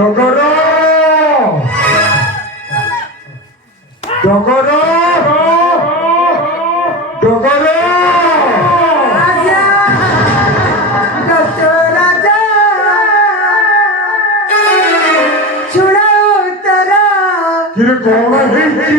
ডগর ডগর ডগর কিরে কোন হইছি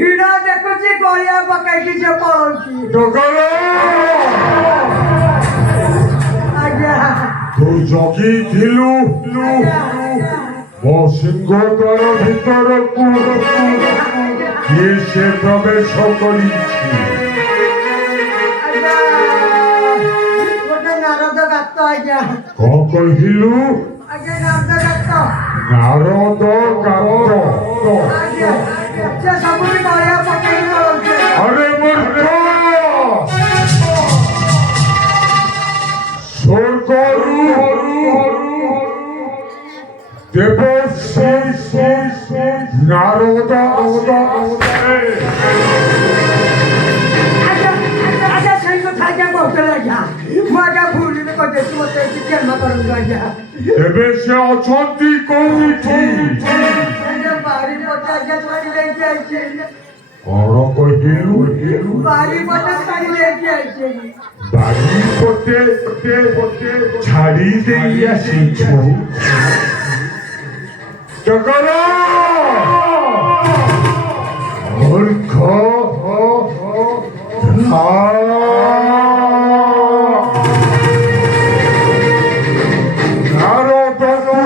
ହିଡ଼ ଦେଖୁଛି ଗଳିଆ ପକାଇକି ସେ ପଳଉଛି। ଆଜ୍ଞା ତୁ ଜଗିଥିଲୁ ମୋ ସିଂହ ଦ୍ୱାର ଭିତରକୁ କିଏ ସେ ପ୍ରବେଶ କରିଛି? ଗୋଟେ ନାରଦ ଗାତ ଆଜ୍ଞା। କଣ କହିଲୁ? ଆଜ୍ଞା ନାରଦ ଗାତ। ନାରଦ ଗାତ? ଆଜ୍ଞା ସେ ସବୁଠି ଗଳିଆ ପକାଇକି ପଳଉଛି। ଆରେ ମୂର୍ଖ, ସ୍ୱର୍ଗରୁ ଦେବର୍ଷି ନାରଦ ଏବେ ସେ ଅଛନ୍ତି କୋଉଠି? କଣ କହିଲୁ? ବାରିପଟେ ଛାଡ଼ି ଦେଇ ଆସିଛୁ? ଜଗର ମୂର୍ଖ, ନାରଦକୁ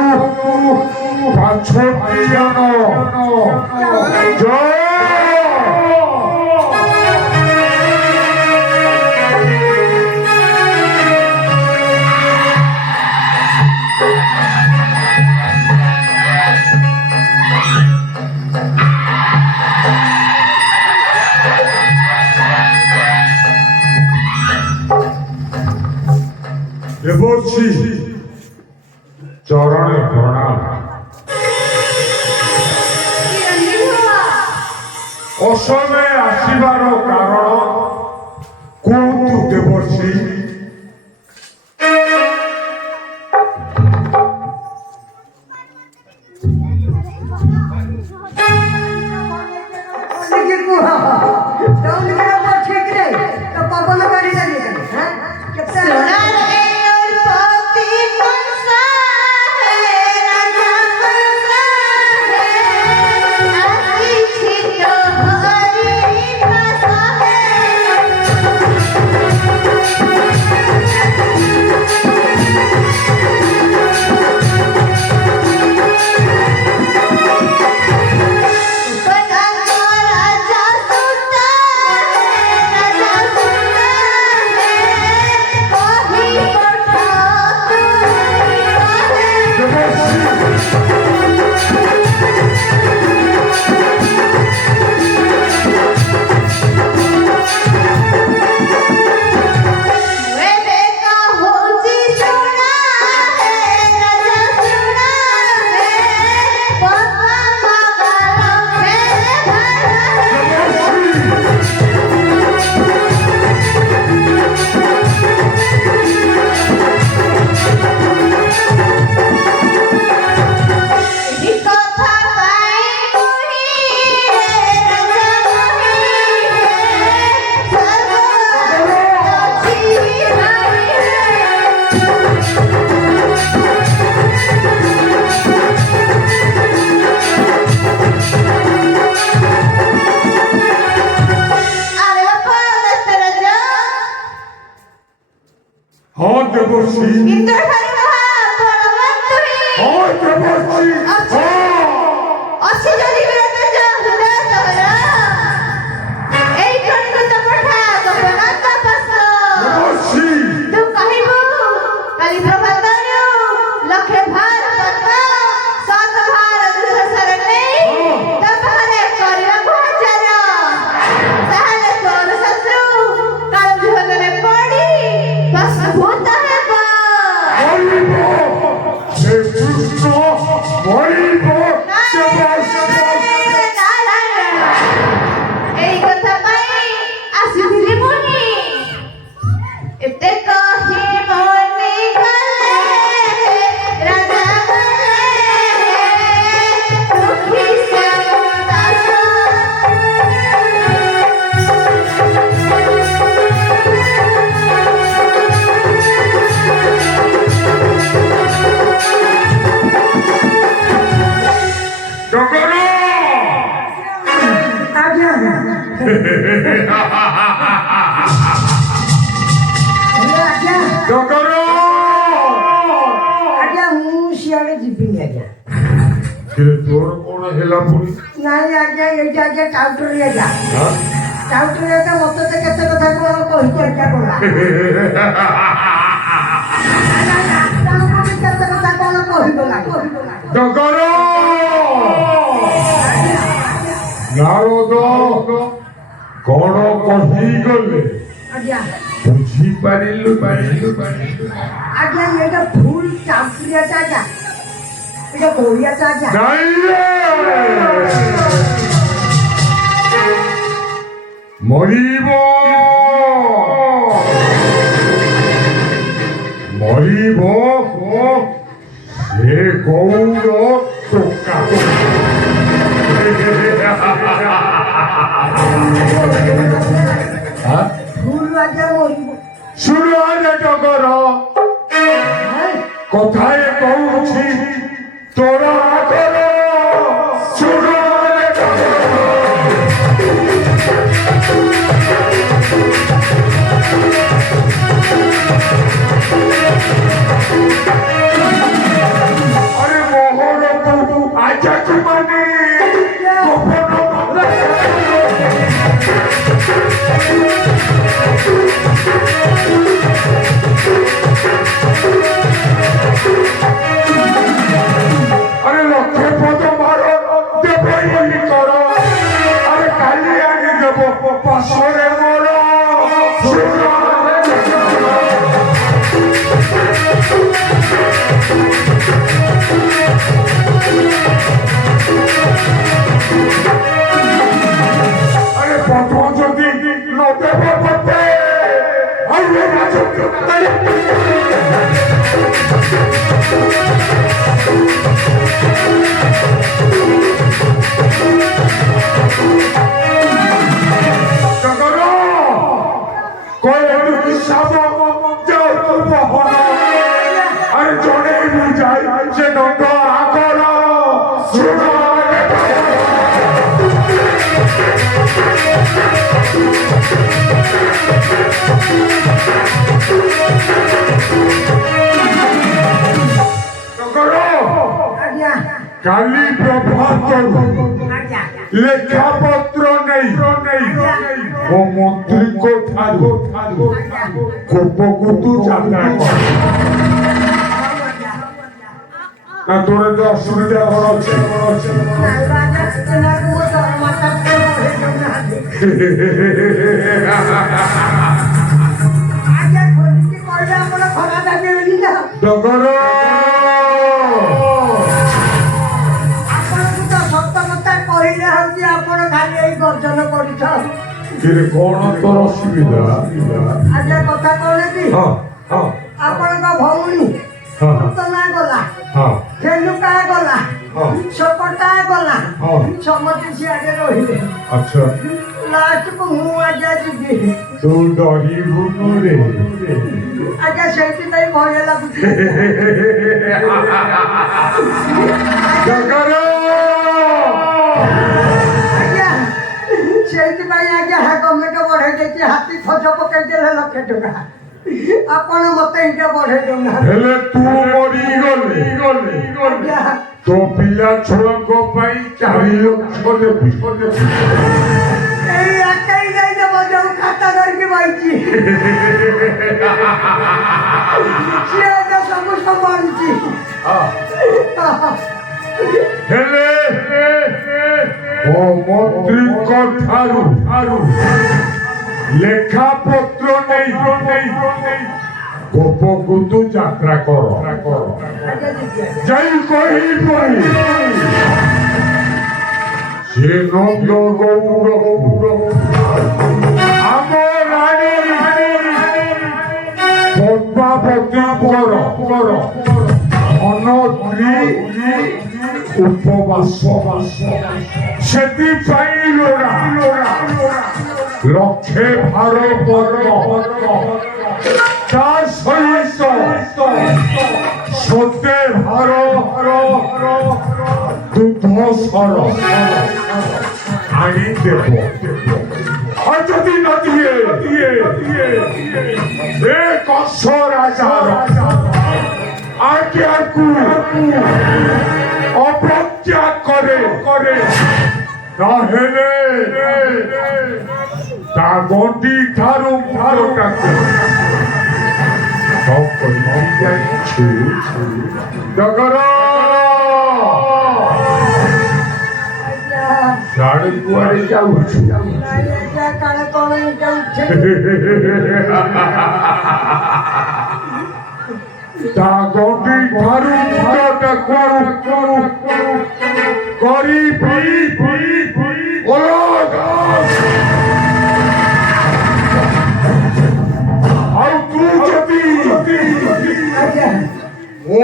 ପାଛୋଟି ଆଣ। দেবর্ষি চরণে প্রণাম। অসমে আসিবার কারণ কোন দেবর্ষি? রাজা দেবর্ষী ইন্দ্রধারী মহাপরমাত্মহী ওই দেবর্ষী ଅଛି ଯଦି ବିରତ ହୃଦୟ ତୋର এই প্রণীত পঠা গোপନ ତପସ୍ୟ দেবর্ষী ତୁ କହିବୁ କାଲି ପ୍ରଭାତରୁ ଲକ୍ଷେ ଭାର ପଦ୍ମ ଶତ ଭାର ଦୁର୍ଧର ନେଇ ତୋ ପାଖରେ କରିବାକୁ ହାଜର ତାହେଲେ ତୋର ଶତ୍ରୁ କାଳ ବିହଗରେ ପଡ଼ି ଭସ୍ମୀଭୂତ ହେବ মরিব সে কৃষ্ণ মরিব দেবর্ষী এই কথা পাই আসিଥିଲି মুনি এতে কহি মনি গলে রাজা গলে দুঃখী শ্যামদাস ডগর ଆଜ୍ଞା ଆଜ୍ଞା ডগর ଆଜ୍ଞା ମୁଁ ସିଆଡ଼େ ଯିବିନି ଆଜ୍ଞା তোর কোন হেলা পুরি ନାଇଁ ଆଜ୍ଞା ଏଇଟା ଆଜ୍ଞା ଟାଉଟରୀ ଆଜ୍ଞା হ্যাঁ ଟାଉଟରୀ ଆଜ୍ଞା ମତେ ତ କେତେ କଥା କଣ କହିଛି ଆଜ୍ଞା ଗଲା ଆପଣଙ୍କୁ ବି କେତେ କଥା କଣ କହିଗଲା ডগর নারদ কোন কহিগলে ଆଜ୍ଞା বুঝি পারিলু ଆଜ୍ଞା ଏଇଟା ଫୁଲ ଟାଉଟରୀଟା ଆଜ୍ଞା ଏଇଟା ବଢିଆଟା ଆଜ୍ଞା নাই রে মরিব মরিব সে গৌর টোকা ফুল আଜ୍ଞା মରିବ শুরু আজ টগর কোথায় কৌছি তোরা কর শুরু আজ টগর আরে মোহর প্রভু আজা মানে গোপন আরে লক্ষ্যে পদ মার দেবই বলি কর আরে কালি আনি দেব পাশরে মর আরে পদ যদি নদেব পথে আরে টগর কয়েকটু হিসাব যাও তু বহন আরে জনে বুঝাই সে নন্দ আগর শুনো টগর ଆଜ୍ଞା কালি প্রভাত ଆଜ୍ଞା লেখাপত্র নেই ও মন্ত্রীকে ঠারু কোপকুতু যাত্রা কর না তোর তো অসুবিধা হচ্ছে রাজা তেনাକୁ ମୋ ଦରମାଟା ବଢ଼େଇ ଦେଉନାହାନ୍ତି ଆଜ୍ଞା ଖୋଲିକି କହିଲେ ଆପଣ ଖରା ଦେବେନି ନା ডগর ଆପଣଙ୍କୁ ତ ସତ କଥା କହିଲେ ହଉଛି ଆପଣ ଖାଲି ଏଇ ଗର୍ଜନ କରୁଛ কিরে কোন তোর অসুবিধা ଆଜ୍ଞା କଥା କଣ କି হ্যাঁ হ্যাঁ ଆପଣଙ୍କ ଭଉଣୀ হ্যাঁ ପୁତନା ଗଲା হ্যাঁ ରେଣୁକା ଗଲା ହଁ। ଛୋଟଟା ଗଲା ହଁ। ସମସ୍ତେ ସିଆଡ଼େ ରହିଲେ আচ্ছা ଲାଷ୍ଟକୁ ମୁଁ ଆଜ୍ଞା ଯିବି ତୁ ଡରିବୁନୁ ରେ ଆଜ୍ଞା ସେଇଥିପାଇଁ ଭୟ ଲାଗୁଛି ଡଗର ଆଜ୍ଞା ସେଇଥିପାଇଁ ଆଜ୍ଞା ଗଭର୍ଣ୍ଣମେଣ୍ଟ ବଢ଼େଇ ଦେଇଛି ହାତୀ ଖର୍ଚ୍ଚ ପକେଇ ଦେଲେ 1,00,000 ଟଙ୍କା ଆପଣ ମତେ ଏଇଟା ବଢେଇ ଦଉନାହାନ୍ତି। ହେଲେ ତୁ ମରିଗଲେ ଆଜ୍ଞା ତୋ ପିଲା ଛୁଆଙ୍କ ପାଇଁ 4 ଲକ୍ଷ ଦେବି। ଏଇ ଏକାଇ ଯାଇଦବ ଯୋଉ ଖାତା ଧରିକି ବଇଛି ସିଏ ତ ସବୁ ସମ୍ଭାଳୁଛି। ହେଲେ ଓ ମନ୍ତ୍ରୀଙ୍କ ଠାରୁ ଲେଖା ପତ୍ର ନେଇ ଗୋପକୁତୁ ଯାତ୍ରା କର। ଯାଇ କହିବୁ ସେ ନନ୍ଦ ଗୌର ଆମ ରାଣୀ ପଦ୍ମାବତୀଙ୍କର ଅନଗ୍ରୀ ଉପବାସ ସେଥିପାଇଁ ଲୋଡ଼ା ଲକ୍ଷେ ଭାର ତା ସହିତ ସତେ ଭାର ଦୁଧ ସର ଆଣିଦେବ। ଆଉ ଯଦି ନଦିଏ ଏ କଂସ ରାଜାର ଆଜ୍ଞାକୁ ଅପତ୍ୟା କରେ ତାହେଲେ ତା ଗଣ୍ଡି ଠାରୁ ଭାରଟାକୁ ଜଗର ସାଡେ କୁଆଡେ ଯାଉଛୁ? କାଳେ କଣ ଯାଉଛି ତା ଗଣ୍ଡି ଠାରୁ ଭାରଟାକୁ କରିବି ଆଉ ତୁ ଯଦି ଓ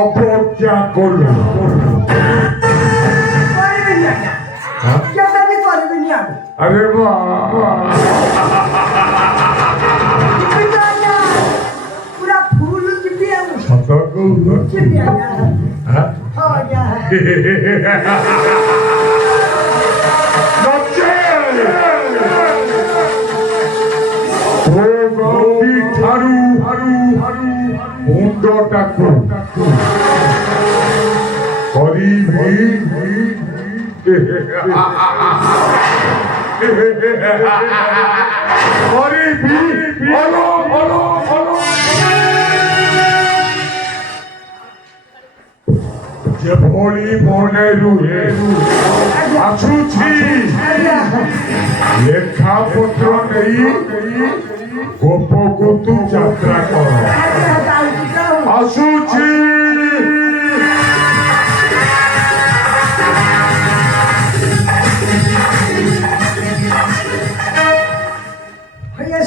ଅପତ୍ୟା କଲୁ କରିବିନି ଆମେ ଆରେ ବା ପୁରା ଫୁଲ ଯିବି ଆମେ ସତ କହୁଛି ଯିବି ଆଜ୍ଞା ହଁ ଆଜ୍ଞା ଠାରୁ ମୁଣ୍ଡଟାକୁ କରିବି ଯେଭଳି ମନେ ରୁହେ ଆସୁଛି ଲେଖା ପତ୍ର ନେଇ ଗୋପକୁତୁ ଯାତ୍ରା କର। ଆସୁଛି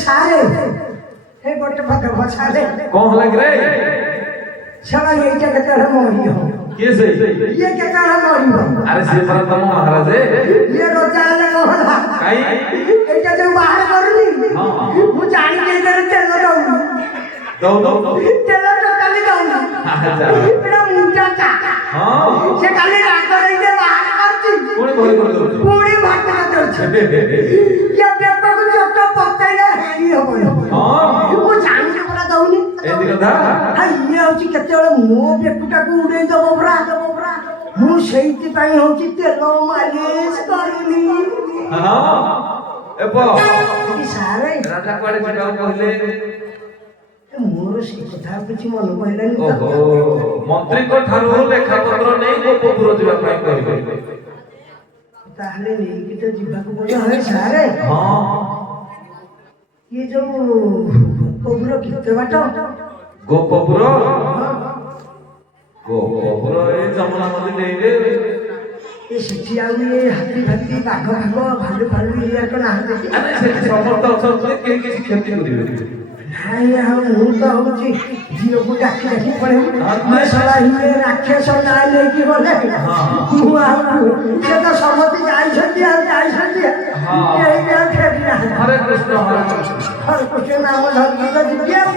ସାରେ ହେ ଗୋଟେ ପଦ ସାରେ କଣ ହେଲା କି ରେ? ସାରା ଏଇଟା କେତେବେଳେ ମରିବ କିଏ ସେ? ଇଏ କେତେବେଳେ ମରିବ? ଆରେ ସେ ପରା ତମ ମହାରାଜ ଇଏ ରଜା ହେଲେ କହଲା କାଇ ଏଇଟା ଯୋଉ ବାହାର କରୁନି ମୁଁ ଜାଣିକି ଏଇଟାରେ ତେଲ ଦଉନି ତେଲ ଟୋଟାଲି ଦଉନି ଏଇଟା ମୁଣ୍ଡା ସେ କାଲି ରାଗ ହେଇକି ବାହାର କରୁଛି ପୁଣି ଭାତ କରୁଛି ଇଏ ବେକକୁ ଚୋଟ ପକେଇଲେ ହେଇ ହବନି ମୁଁ ଜାଣିକି ପୁରା ଦଉନି ଇଏ ହଉଛି କେତେବେଳେ ମୋ ବେକୁଟାକୁ ଉଡେଇ ଦବ ପୁରା ମୁଁ ସେଇଥିପାଇଁ ହଉଛି ତେଲ ମାଲିସ କରୁନି ସାରେ ମୋର ସେ କଥା କିଛି ମନେ ପଡ଼ିଲାନି ମନ୍ତ୍ରୀଙ୍କ ଠାରୁ ଲେଖା ପତ୍ର ନେଇ ଗୋପପୁର ଯିବା ପାଇଁ କହିବେ। ତାହେଲେ ନେଇକି ତ ଯିବାକୁ ପଡିବ ହେ ସାରେ ଇଏ ଯୋଉ ଗୋପପୁର କେତେ ବାଟ? ଗୋପପୁର ଏଇ ଯମୁନା ନଦୀ ନେଇବେ। ଏ ସେଠି ଆଉ ଇଏ ହାତୀ ବାଘ ଭାଲୁ ଇଏ ନାହାନ୍ତି ସେଠି ସମସ୍ତ ଅଛନ୍ତି, କେହି କିଛି କ୍ଷତି କରିବେ ନାଇଁ ଆଉ ମୁଁ ତ ହଉଛି ଝିଅକୁ ଡାକି ପଳେଇବି ରାକ୍ଷସ ନାଁ ନେଇକି ଗଲେ ମୁଁ ଆଉ ସେ ତ ସମସ୍ତେ ଯାଇଛନ୍ତି ହରେ କୃଷ୍ଣ ନାମ ଧରିକି ତ ଯିବି ଆଉ